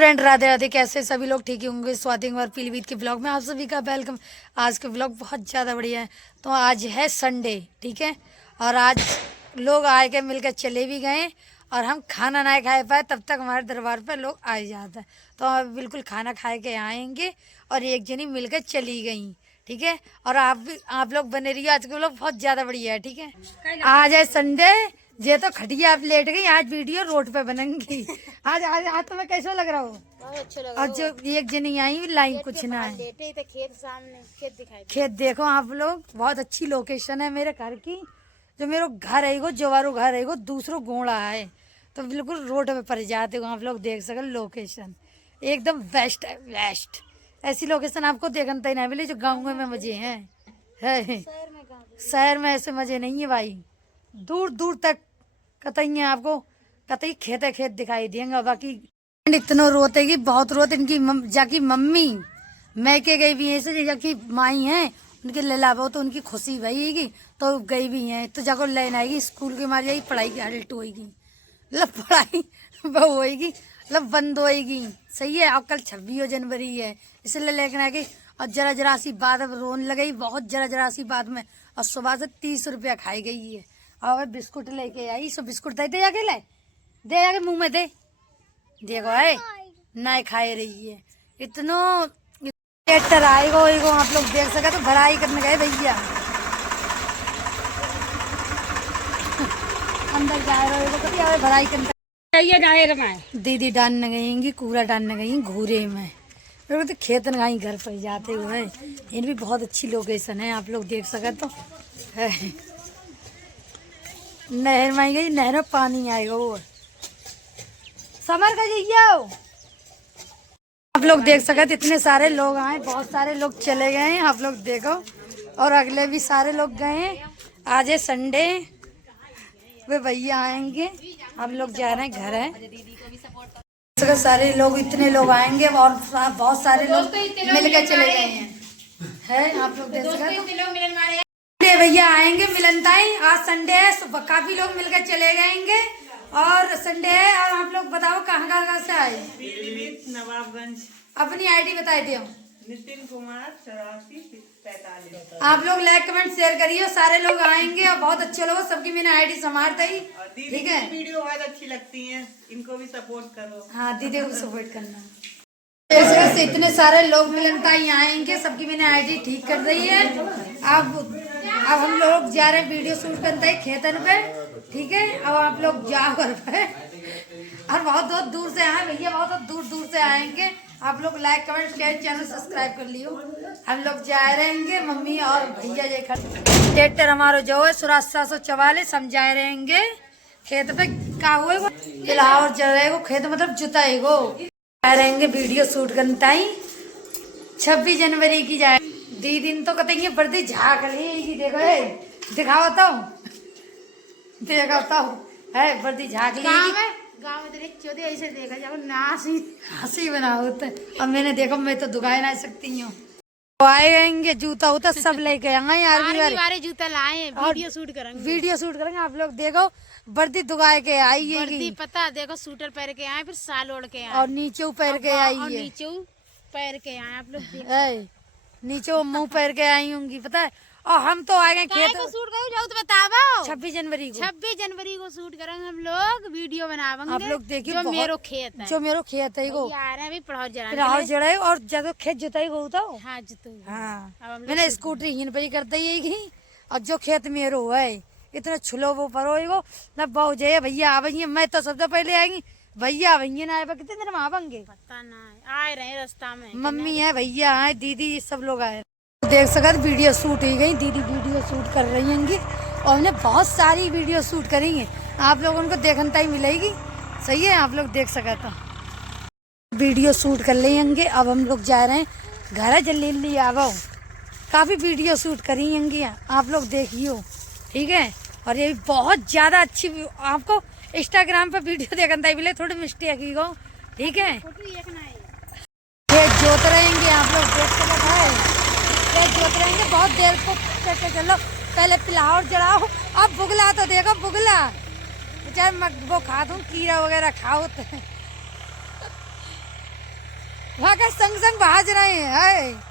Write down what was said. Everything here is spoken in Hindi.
फ्रेंड राधे राधे, कैसे सभी लोग ठीक ही होंगे। स्वाति और पीलीभीत के ब्लॉग में आप सभी का वेलकम। आज के ब्लॉग बहुत ज़्यादा बढ़िया है। तो आज है संडे, ठीक है, और आज लोग आए के मिलकर चले भी गए और हम खाना ना खाए पाए तब तक हमारे दरबार पर लोग आ जाता है। तो हम बिल्कुल खाना खाए के आएंगे और एक जनी मिलकर चली गई, ठीक है। और आप लोग बने रहिए, आज के ब्लॉग बहुत ज़्यादा बढ़िया है, ठीक है। आज है संडे, ये तो खटिया आप लेट गई। आज वीडियो रोड पे बनेंगी। आज आज आज तुम्हें कैसा लग रहा हो? बहुत अच्छा लगा। और जो एक जनी आई लाइन कुछ ना है, लेटे थे खेत सामने, खेत दिखाई खेत देखो आप लोग। बहुत अच्छी लोकेशन है मेरे घर की। जो मेरा घर है वो जवारू घर है वो दूसरों गोड़ा है, तो बिल्कुल रोड पे पड़ जाते हो आप लोग। देख सके लोकेशन एकदम बेस्ट है, बेस्ट। ऐसी लोकेशन आपको देखने ही नहीं मिली जो गाँव में मजे हैं। है शहर में ऐसे मजे नहीं है भाई। दूर दूर तक कतई है आपको, कतई खेत खेत दिखाई देंगे। बाकी इतना रोते कि बहुत रोते। इनकी जाकी मम्मी मैं के गई भी है, ऐसे जाकी माई है उनके ले लाओ तो उनकी खुशी भईगी, तो गई भी है। तो जाकर लेन आएगी स्कूल के मार जाएगी, पढ़ाई की हल्ट होएगी, मतलब पढ़ाई बहु होएगी, मतलब बंद होएगी। सही है। अब कल 26 जनवरी है, इसलिए लेकर आएगी। और जरा जरा सी बात अब रोन लगई, बहुत जरा जरा सी बात में। और सुबह से 30 रुपया खाई गई है। और बिस्कुट लेके आई, सो बिस्कुट दे आके ले, दे आके मुंह में दे। देखो है नहीं खाए रही है। इतनो ट्रैक्टर आएगा आप लोग देख सके तो भराई करने गए भैया। अंदर जा रहे हो कभी आवे भराई करने। दीदी डालने गई, कूड़ा डालने गई घूरे में। तो खेत नगाई घर पर जाते हुए। इन भी बहुत अच्छी लोकेशन है, आप लोग देख सके तो है। नहर में गई, नहर में पानी आएगा वो समर का जाइए। आप लोग देख सकते इतने सारे लोग आए, बहुत सारे लोग चले गए हैं आप लोग देखो। और अगले भी सारे लोग गए हैं। आज है संडे, वे भैया आएंगे, हम लोग जा रहे हैं घर है। सारे लोग इतने लोग आएंगे और बहुत सारे लोग मिलकर चले गए हैं। आप लोग देख सकते भैया आएंगे मिलनताई। आज संडे है, सुबह काफी लोग मिलकर चले गएंगे और संडे है। और आप लोग बताओ कहाँ से आए? नवाबगंज। अपनी आईडी बताए थे। नितिन कुमार 8445। आप लोग लाइक कमेंट शेयर करिए, सारे लोग आएंगे और बहुत अच्छे लोग। सबकी मैंने आईडी संभालता ही, ठीक है। वीडियो बहुत अच्छी लगती है, इनको भी सपोर्ट करो। हाँ दीदी को सपोर्ट करना। ऐसे इतने सारे लोग मिलनताई आएंगे, सबकी मैंने आईडी ठीक कर रही है। अब हम लोग जा रहे हैं वीडियो शूट करते हैं खेतन पे, ठीक है। अब आप लोग जाओ घर पे। और बहुत दूर से आए भैया, बहुत दूर दूर से आएंगे। आप लोग like comment share channel subscribe कर लियो। हम लोग जा रहेंगे, मम्मी और भैया जे ट्रैक्टर हमारा जो है 744 हम जा रहेंगे खेत पे। क्या हुए फिलहाल चल रहे खेत, मतलब जुताएगो जा रहेंगे वीडियो शूट करता ही। 26 जनवरी की जाए दी दिन तो कतेंगे बर्दी झाक ली। देखो है, दिखाओ तो देखो तो है बर्दी झाक ली। गाँव में चौधरी ऐसे देखा जाओ नासी हंसी बनाओ। अब मैंने देखो मैं तो दुकान आ सकती हूँ। तो आएंगे जूता उता सब लेके आएंगे। आर्मी वाले जूता लाए, वीडियो शूट करेंगे। वीडियो शूट करेंगे। आप लोग देखो वर्दी दुगाए के आई है, पता देखो स्वेटर पहन के आए, फिर साल ओढ़ के आए और नीचे पैर के आई है, नीचे पैर के आए। आप लोग नीचे मुंह पैर के आई होंगी, पता है। और हम तो आ गए खेत को शूट करो जाओ तो बताओ। 26 जनवरी को 26 जनवरी को शूट करेंगे हम लोग, वीडियो बनावेंगे। आप लोग देखिए जो मेरो खेत है, जो मेरो खेत है वो आ रहे हैं अभी पढ़ाओ जरा और जब खेत जुताई गो तो हाँ जुतो। हाँ मैंने स्कूटरी हिन पे कर दी। और जो खेत मेरो है इतना छुलो वो परो न बहु जय भैया आवेंगे। मैं तो सबसे पहले आएंगी, भैया भैया ना आए कितने दिन में आवेंगे पता ना। आए रहे रास्ता में, मम्मी है भैया आए दीदी सब लोग आए। देख सकते वीडियो शूट ही गई, दीदी वीडियो शूट कर रही होंगी और उन्हें बहुत सारी वीडियो शूट करेंगे। आप लोगों को देखने ही मिलेगी, सही है। आप लोग देख सकते तो वीडियो शूट कर लेंगे। अब हम लोग जा रहे हैं घर, जल्दी जल्दी आओ। काफ़ी वीडियो शूट करी होंगी, आप लोग देखियो, ठीक है। और ये बहुत ज़्यादा अच्छी आपको इंस्टाग्राम पर वीडियो देखने ही मिले, थोड़ी मिस्टेक ही गो, ठीक है। खेत जोत रहेंगे, आप लोग देख सकते हैं। खेत जोत रहेंगे बहुत देर को करके चलो। पहले पिलाओ जड़ाओ। अब बुगला तो देखो, बुगला बेचारे वो खा दूँ कीड़ा वगैरह खाओ तो वहाँ का संग संग भाज रहे हैं।